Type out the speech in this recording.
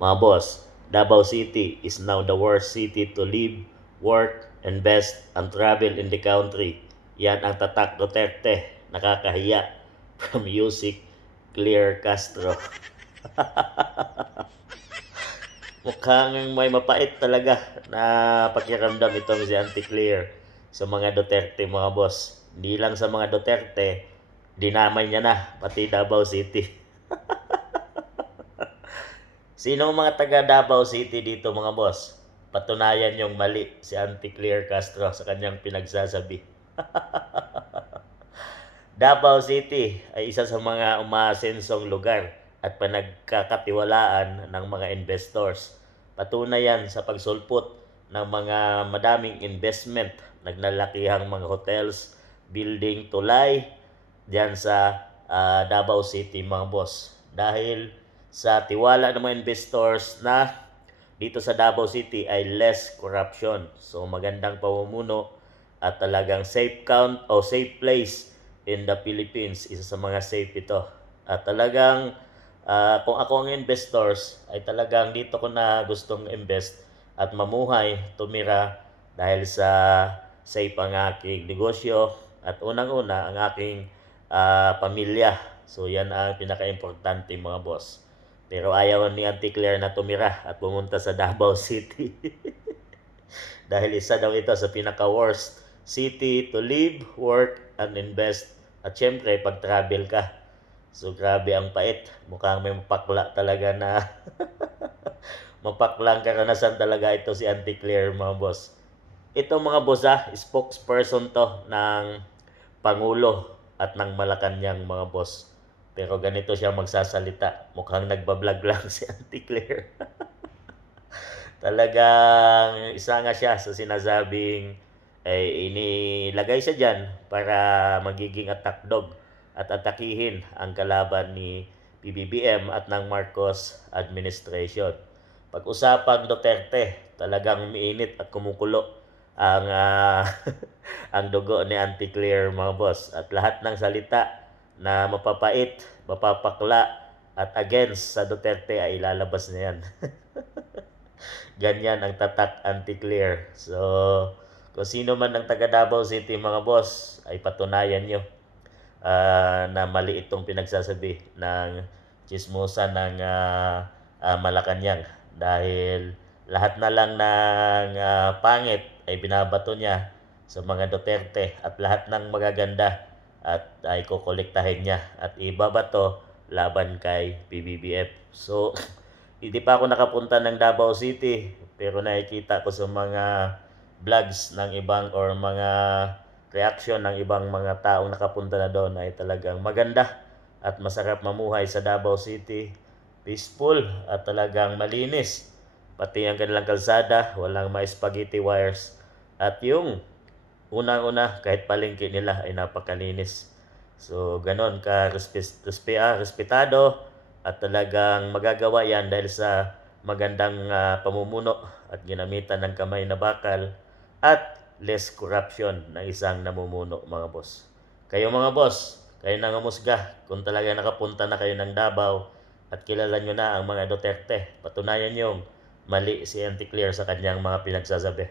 Mga boss, Davao City is now the worst city to live, work, invest, and travel in the country. Yan ang tatak Duterte. Nakakahiya. From Music Clear Castro. Mukhang may mapait talaga na pakiramdam itong si Auntie Claire sa mga Duterte, mga boss. Hindi lang sa mga Duterte, dinamay niya na, pati Davao City. Sino ang mga taga Davao City dito, mga boss? Patunayan yung mali si Auntie Claire Castro sa kanyang pinagsasabi. Davao City ay isa sa mga umaasensong lugar at panagkakatiwalaan ng mga investors. Patunay yan sa pagsulpot ng mga madaming investment, naglalakihang mga hotels, building, tulay diyan sa Davao City, mga boss. Dahil sa tiwala ng mga investors na dito sa Davao City ay less corruption. So magandang pamumuno at talagang safe count o safe place in the Philippines. Isa sa mga safe ito. At talagang kung ako ang investors ay talagang dito ko na gustong invest at mamuhay, tumira dahil sa safe ang aking negosyo at unang-una ang aking pamilya. So yan ang pinaka-importante, mga boss. Pero ayaw ni Auntie Claire na tumira at pumunta sa Davao City. Dahil isa daw ito sa pinaka-worst city to live, work, and invest. At syempre, pag-travel ka. So grabe ang pait. Mukhang may mapakla talaga na mapaklang karanasan talaga ito si Auntie Claire, mga boss. Ito, mga boss, spokesperson to ng Pangulo at ng Malacanang, mga boss. Pero ganito siya magsasalita. Mukhang nagbablog lang si Auntie Claire. Talagang isa nga siya sa sinasabing inilagay siya dyan para magiging attack dog at atakihin ang kalaban ni PBBM at ng Marcos administration. Pag-usapang Duterte, talagang umiinit at kumukulo ang ang dugo ni Auntie Claire, mga boss. At lahat ng salita na mapapait, mapapakla at against sa Duterte ay ilalabas niya yan. Ganyan ang tatak Auntie Claire. So, kung sino man ang taga Davao City, mga boss, ay patunayan nyo na mali itong pinagsasabi ng chismosa ng Malacanang. Dahil lahat na lang ng pangit ay binabato niya sa mga Duterte at lahat ng magaganda at ay kukolektahin niya at ibabato laban kay PBBF. So, hindi pa ako nakapunta ng Davao City pero nakikita ko sa mga vlogs ng ibang or mga reaction ng ibang mga taong nakapunta na doon ay talagang maganda at masarap mamuhay sa Davao City. Peaceful at talagang malinis. Pati ang kanilang kalsada, walang mga spaghetti wires. At yung unang-una, kahit palengke nila ay napakalinis. So, ganon ka respetado at talagang magagawa yan dahil sa magandang pamumuno at ginamitan ng kamay na bakal at less corruption ng isang namumuno, mga boss. Kayo, mga boss, kayo nang umusga kung talaga nakapunta na kayo ng Davao at kilala nyo na ang mga Duterte. Patunayan yung mali si Auntie Claire sa kanyang mga pinagsasabi.